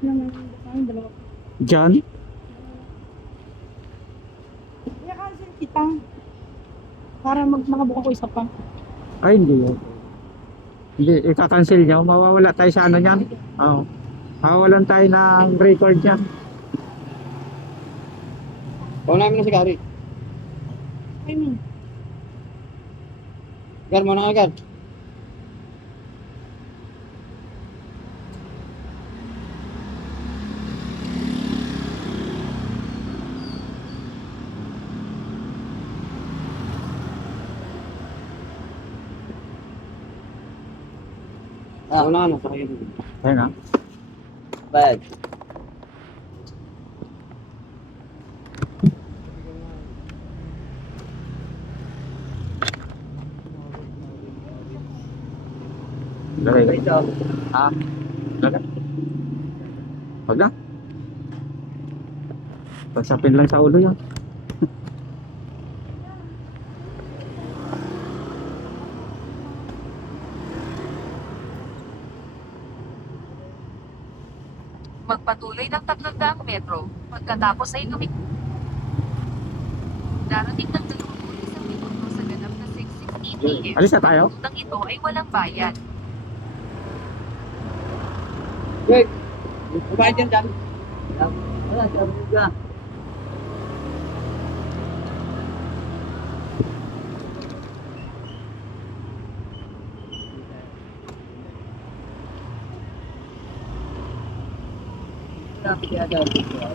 Naman, dalawa. Diyan? Kaya cancel kita. Para makabuka ko isa pa. Ay, hindi. Hindi, ika-cancel nyo. Mawawala tayo sa ano niyan. Oo. Mawawalan tayo ng record niyan. Kung namin na si Gary. Ayun. Gar mo na agad. Una na, sa kayo. Ayun na. Bag. Lagay ko. Ha? Lagay. Wag na. Pagsapin lang sa ulo yan. Magpatuloy ng 300 metro pagkatapos ay darating ng 21 minuto sa ganap na 6:60 PM. Alis na tayo? Rutang ito ay walang bayad. Wait. Kumain dyan dyan. Wala, sabi ka.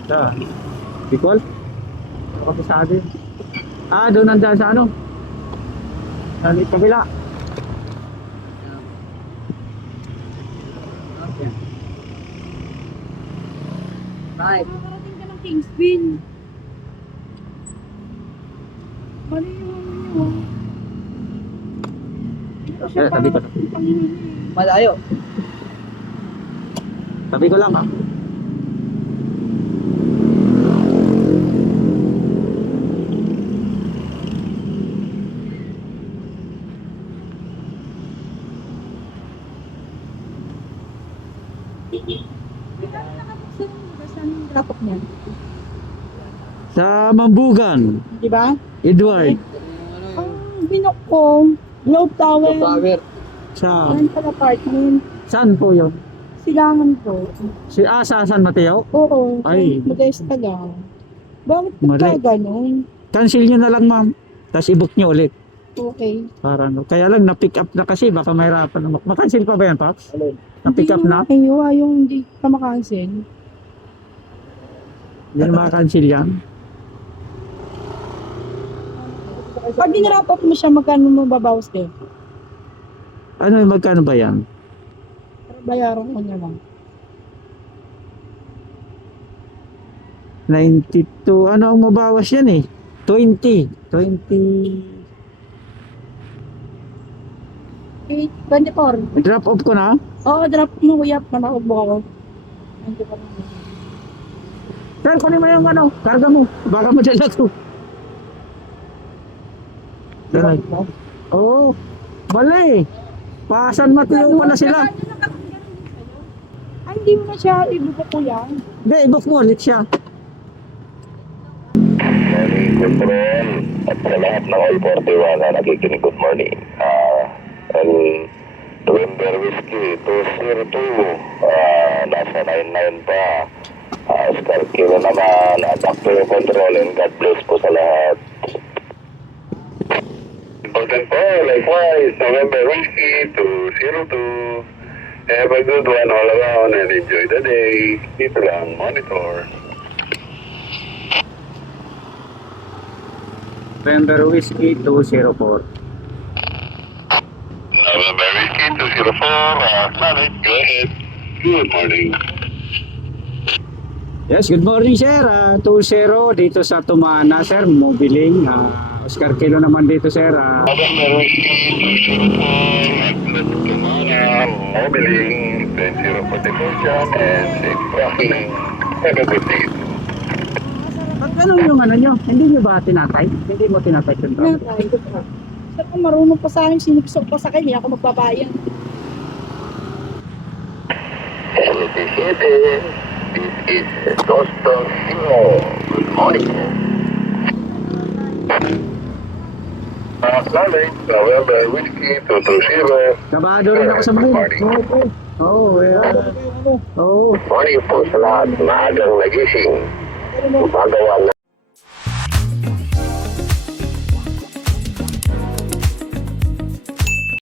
Sa Bicol? Ako sa atin. Ah, doon nandiyan sa ano? Sa kabila. Bye. Makakarating ka ng Kingsville. Mali yung Tabi ko. Malayo. Tabi ko lang ha. Saan yung drop-off niya? Sa Mambugan, Di ba? Edward. Ang binok ko, Globe Tower, Power. Sa rental apartment, saan po yun? silangan po. Sa San Mateo? Oo, Ay. Modesta lang. Bakit Mali. ka ganun? Cancel nyo na lang ma'am. Tapos i-book nyo ulit. Okay. Para ano. Kaya lang na-pick up na kasi. Baka mahirapan na. Makancel pa ba yan, Pops? Na-pick up na? Hindi na, yung hindi ka makancel. Hindi na makancel yan. Pag dinrap off mo siya, magkano mo babawas eh? Ano yung magkano ba yan? Bayaran ko niya lang. 92. Ano ang mabawas yan eh? 20. 20. 24. Drop off ko na? Oo, drop mo kuya, manakot mo ako. 24. Sir, kunin mo yung ano, karga mo. Baka madala ko. Sir, oo. Mali. Pasan Mateo pala sila. Ay, hindi mo na siya ibubo ko yan. Hindi, i-book mo ulit siya. Morning, control. At sa lahat ng all 41 na nakikinig, good morning. And November Whiskey 202, nasa 99 pa. Oscar Kilo naman, back to your control and God bless po sa lahat. Important po, likewise, November Whiskey 202. Have a good one all around and enjoy the day. Dito lang, monitor. November Whiskey 204. November Whiskey 204, Planet, go ahead. Good morning. Yes, good morning sir. 20 dito sa Tumana sir, mobiling. Oscar Kilo naman dito sir. November Whiskey 204, Planet, Tumana, mobiling, 10-0 for devotion, and safe traveling. Have a good day. Pag ganun yung ano nyo, hindi nyo ba tinatay? Hindi mo tinatay yung tao? Natry ko pa. Sir, kung marunong pa sa akin, sinipsok pa sa kanya, ako magbabayan. City City, is Dostosimo. Good morning. Acknowledge November Whiskey 220. Kabado rin ako sa Good mga. morning. Oo, yeah. Oo. Morning po sa lahat. Maagang nagising. Gumagawa